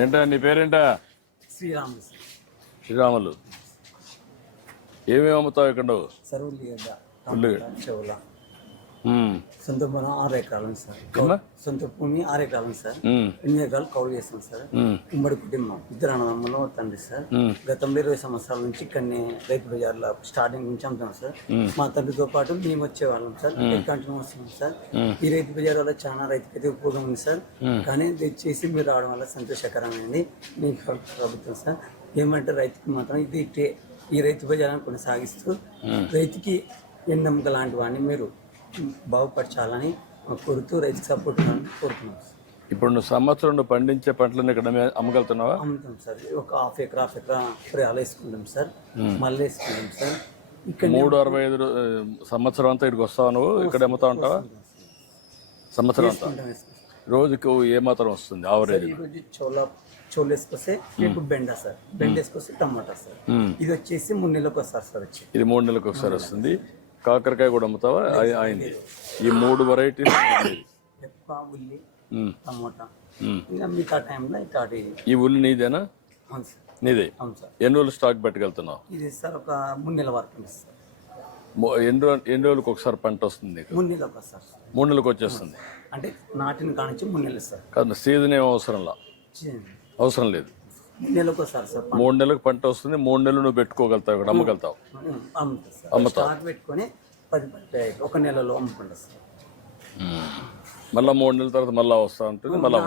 ఏంటా నీ పేరేంటా? శ్రీరాములు శ్రీరాములు. ఏమేమి అమ్ముతావు ఇక్కడ ఉల్లిగడ్డ. ఉల్లిగడ్డ. సొంత పొలం ఆరు ఎకరాలు ఉంది సార్? సొంత భూమి ఆరు ఎకరాలు ఉంది సార్ ఎనిమిది ఎకరాలు కౌలు చేస్తాం సార్. ఉమ్, ఉమ్మడి కుటుంబం. ఇద్దరు అన్నదమ్ములు తండ్రి సార్. గతంలో ఇరవై సంవత్సరాల నుంచి ఇక్కడనే రైతు బజార్లో స్టార్టింగ్ నుంచి అమ్ముతాం సార్. మా తండ్రితో పాటు మేము వచ్చేవాళ్ళం సార్. కంటిన్యూ వస్తున్నాం సార్. ఈ రైతు బజార్ వల్ల చాలా రైతుకైతే ఉపయోగం ఉంది సార్. కానీ దయచేసి మీరు రావడం వల్ల సంతోషకరమైంది. మీకు ప్రభుత్వం సార్. ఏమంటే రైతుకి మాత్రం ఇది ఈ రైతు బజార్ని కొనసాగిస్తూ రైతుకి ఎన్నమ్మక లాంటి వాడిని మీరు బాగుపరచాలని కోరుతూ రైతుకి సపోర్ట్ కోరుతున్నాం ఇప్పుడు నువ్వు సంవత్సరం నువ్వు పండించే పంటలను ఇక్కడ అమ్మే- అమ్మగలుగుతున్నావా? అమ్ముతాం సార్. ఒక హాఫ్ ఎకర్ హాఫ్ ఎకర్ పొలాలు వేసుకుంటాం సార్. మళ్ళీ వేసుకుంటాం సార్. ఇక్కడ మూడు అరవై ఐదు సంవత్సరం అంతా ఇక్కడికి వస్తావు నువ్వు? ఇక్కడ అమ్ముతా ఉంటావా? సంవత్సరం అంతా? రోజుకు ఏ మాత్రం వస్తుంది ఆవరేజ్ చోళ చోలు వేసుకొస్తే రేపు బెండ సార్. బెండ వేసుకొస్తే టమాటా సార్. ఇది వచ్చేసి మూడు నెలలకు వస్తారు సార్ వచ్చి. ఇది మూడు నెలలకు ఒకసారి వస్తుంది. కాకరకాయ కూడా అమ్ముతావా? అయి- అయింది. ఈ మూడు వెరైటీస్ పెప్ప ఉల్లి ఉమ్, టమోటా. ఉమ్. ఇంకా మిగతా టైంలో ఇట్లాంటి ఈ ఉల్లి నీదేనా? అవును సార్. నీదే? అవును సార్. ఎన్ని రోజులు స్టాక్ పెట్టుకెళ్తున్నావు? ఇది సార్ ఒక మూడు నెలల వరకు సార్. ఎన్ని రోజులు ఎన్ని రోజులకు ఒకసారి పంట వస్తుంది మూడు నెలలకు వస్తారు సార్. మూడు నెలలకు వచ్చేస్తుంది. అంటే నాటిన కానించి మూడు నెలలు సార్. కాదు సీజన్ ఏం అవసరంలా? చి- అవసరం లేదు. మూడు నెలలకు పంట వస్తుంది మూడు నెలలు నువ్వు పెట్టుకోగలుగుతావు ఇక్కడ అమ్మగలుగుతావు. అమ్ముతా సార్. స్టాక్ పెట్టుకొని ఒక నెలలో అమ్ముకుంటా సార్. మళ్ళీ మూడు నెలల తర్వాత మళ్ళీ వస్తా ఉంటుంది మళ్ళీ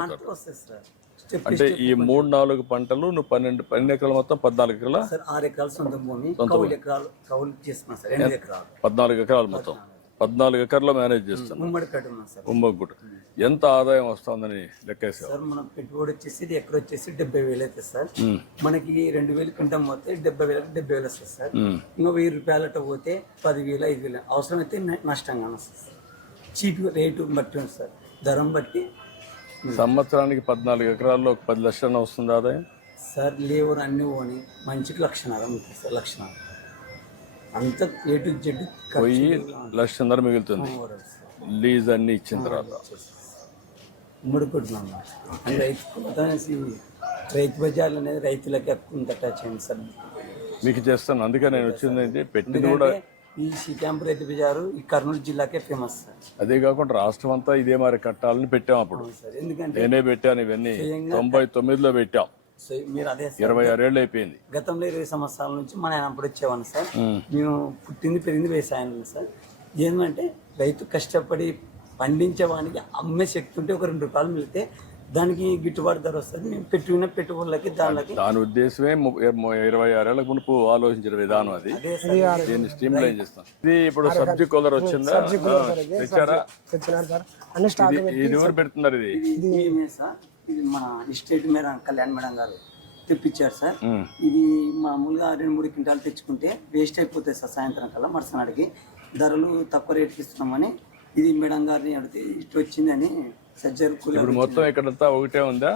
అంటే ఈ మూడు నాలుగు పంటలు నువ్వు పన్నెండు పన్నెండు ఎకరాలు మొత్తం పద్నాలుగు ఎకరాల? సార్ ఆరు ఎకరాలు సొంత భూమి కౌలు ఎకరాలు కౌలు సార్ ఎనిమిది ఎకరాలు. పద్నాలుగు ఎకరాలు మొత్తం. పద్నాలుగు ఎకరాల్లో మేనేజ్ చేస్తాను. ముమ్మడి కట్టు ఉన్నాం సార్. ఉమ్మగుట్ట ఎంత ఆదాయం వస్తుందని లెక్కేసావు సార్ మన పెట్టుబడి వచ్చేసి ఎక్కడ వచ్చేసి డెబ్బై వేలు అవుతుంది సార్ మనకి రెండు వేలు కింటం పోతే డెబ్బై వేలకు డెబ్బై వేలు వస్తుంది సార్. ఇంకా వెయ్యి రూపాయలట పోతే పదివేలు ఐదు వేలు అవసరమైతే న- నష్టంగా వస్తుంది సార్. చీప్ రేటు బట్టి ఉంది సార్. ధరం బట్టి సంవత్సరానికి పద్నాలుగు ఎకరాల్లో ఒక పది లక్షలు వస్తుంది ఆదాయం? సార్ లేవర్ అన్ని పోని మంచికి లక్షణాలు ఉంటుంది సార్ లక్షణాలు. అంత ఏ టు జెడ్ పోయి లక్షన్నర మిగులుతుంది. లీజ్ అన్ని ఇచ్చిన తర్వాత. ముడుకుంటున్నాం అంటే రైతు రైతు బజార్లు అనేది రైతులకి ఎక్కువ టచ్ అయింది సార్. మీకు చేస్తాను. అందుకే నేను వచ్చింది ఏంటి? పెట్టింది కూడా ఈ సి క్యాంప్ రైతు బజారు ఈ కర్నూలు జిల్లాకే ఫేమస్ సార్. అదే కాకుండా రాష్ట్రం అంతా ఇదే మరి కట్టాలని పెట్టాం అప్పుడు. ఎందుకంటే నేనే పెట్టాను ఇవన్నీ. తొంభై తొమ్మిదిలో పెట్టాం. మీరు అదే ఇరవై ఆరేళ్ళు అయిపోయింది. గతంలో ఇరవై సంవత్సరాల నుంచి మన ఆయన అప్పుడు వచ్చేవాడిని సార్. మేము పుట్టింది పెరిగింది వ్యవసాయంలో సార్. ఏంటంటే రైతు కష్టపడి పండించే వానికి అమ్మే శక్తి ఉంటే ఒక రెండు రూపాయలు మిగిలితే దానికి గిట్టుబాటు ధర వస్తుంది. మేము పెట్టుకున్న పెట్టుబడులకి దానికి దాని ఉద్దేశమే ఇరవై ఆరేళ్ళ మునుపు ఆలోచించిన విధానం అది. దీన్ని స్ట్రీమ్ లైన్ చేస్తాం. ఇది ఇప్పుడు సబ్జెక్ట్ కూలర్ వచ్చిందా? తెచ్చారా? ఇది ఎవరు పెడుతున్నారు ఇది? ఇది మన ఎస్టేట్ మేడం కళ్యాణ్ మేడం గారు తెప్పించారు సార్. ఇది మామూలుగా రెండు మూడు క్వింటాలు తెచ్చుకుంటే వేస్ట్ అయిపోతాయి సార్ సాయంత్రం కల్లా మరుసనాడికి. ధరలు తక్కువ రేట్కి ఇస్తున్నామని ఇది మేడం గారిని అడిగితే ఇటు వచ్చిందని ఇప్పుడు మొత్తం ఇక్కడంతా ఒకటే ఉందా?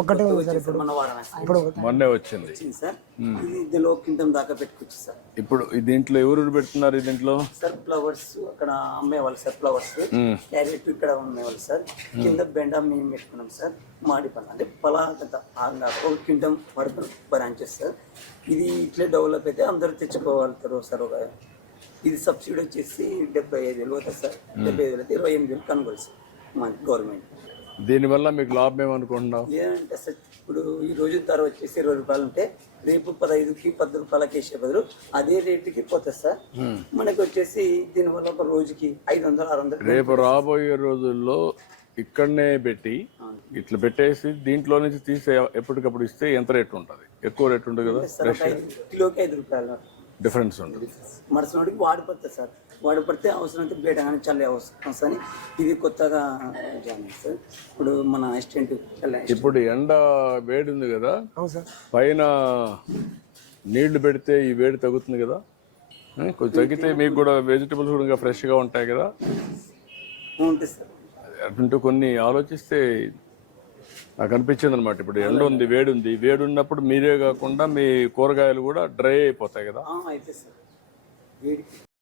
ఒకటే ఉంది సార్ ఇప్పుడు. మన వాడన ఇప్పుడు మొన్నే వచ్చింది. వచ్చింది సార్. ఇది ఇందులో దాకా పెట్టుకోవచ్చు సార్. ఇప్పుడు ఈ దీంట్లో ఎవరు పెడుతున్నారు ఈ దీంట్లో? సార్ ఫ్లవర్స్ అక్కడ అమ్మేవాళ్ళు సార్ ఫ్లవర్స్. క్యారెట్ ఇక్కడ అమ్మేవాళ్ళు సార్. కింద బెండ మేము పెట్టుకున్నాం సార్. మాడి పళ్ళ అంటే పలాగత ఒక కింటం వరకు బ్రాంచెస్ సార్. ఇది ఇట్లే డెవలప్ అయితే అందరూ తెచ్చుకోగలుగుతారు సార్ ఒక ఇది సబ్సిడీ వచ్చేసి డెబ్బై ఐదు వేలు అవుతుంది సార్. డెబ్బై ఐదు వేలు అయితే ఇరవై ఎనిమిది వేలు కనుగోలు సార్ మన గవర్నమెంట్. దీనివల్ల మీకు లాభం ఏమనుకుంటున్నావు? లేదంటే సార్ ఇప్పుడు ఈ రోజు ధర వచ్చేసి ఇరవై రూపాయలు ఉంటే రేపు పదహైదుకి పది రూపాయలకి వేసే బదులు అదే రేటుకి పోతుంది సార్. మనకి వచ్చేసి దీనివల్ల ఒక రోజుకి ఐదు వందలు ఆరు వందలు రేపు రాబోయే రోజుల్లో ఇక్కడనే పెట్టి ఇట్లా పెట్టేసి దీంట్లో నుంచి తీసే ఎప్పటికప్పుడు ఇస్తే ఎంత రేట్ ఉంటుంది? ఎక్కువ రేట్ ఉంటుంది కదా కిలోకి ఐదు రూపాయలు. డిఫరెన్స్ ఉంటుంది. మరుసటికి వాడిపోతుంది సార్ వాడిపడితే అవసరం అయితే బయట కానీ చల్లే అవసరం ఇది కొత్తగా జాయిన్ సార్. ఇప్పుడు మన అసిస్టెంట్ ఇప్పుడు ఎండ వేడి ఉంది కదా అవును సార్. పైన నీళ్ళు పెడితే ఈ వేడి తగ్గుతుంది కదా? కొంచెం తగ్గితే మీకు కూడా వెజిటబుల్స్ కూడా ఇంకా ఫ్రెష్గా ఉంటాయి కదా? ఉంటుంది సార్. అటుంటూ కొన్ని ఆలోచిస్తే నాకు అనిపించింది అనమాట ఇప్పుడు ఎండ ఉంది వేడి ఉంది. వేడి ఉన్నప్పుడు మీరే కాకుండా మీ కూరగాయలు కూడా డ్రై అయిపోతాయి కదా.